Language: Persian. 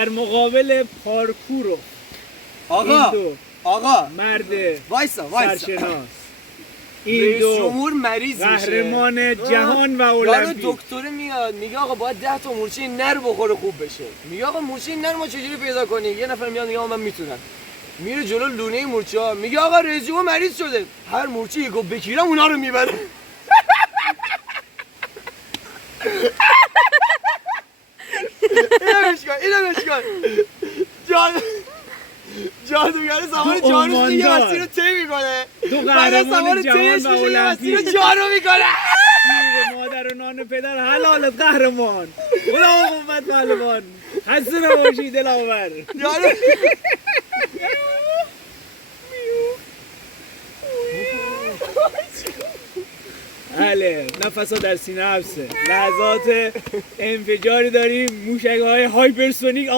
در مقابل پارکور آقا این دو آقا مرد وایسا سرشناس، این رئیس دو جمهور مریض میشه، قهرمان جهان و یارو المپیک. دکتر میاد میگه آقا باید 10 تا مورچه نر بخوره خوب بشه. میگه آقا مورچه نر ما چجوری پیدا کنیم؟ یه نفر میاد میگه آقا من میتونم. میره جلو لونه مورچه ها میگه آقا رئیس جمهور مریض شده. هر مورچه یکو بکیرم اونا رو میبره. اینو بشکن جادوگر سوار جانوش یه مسیر رو طی میکنه. دو بعد از سوار قهرمان جهان طیش و میشه یه مسیر المپیک. رو جارو میکنه. شیر مادر و نان پدر حلالت قهرمان. خدا قوت پهلوان. خسته نباشی دلاور. یارو بله، نفسا در سینه حبسه. لحظات انفجاری داریم. موشک‌های هایپرسونیک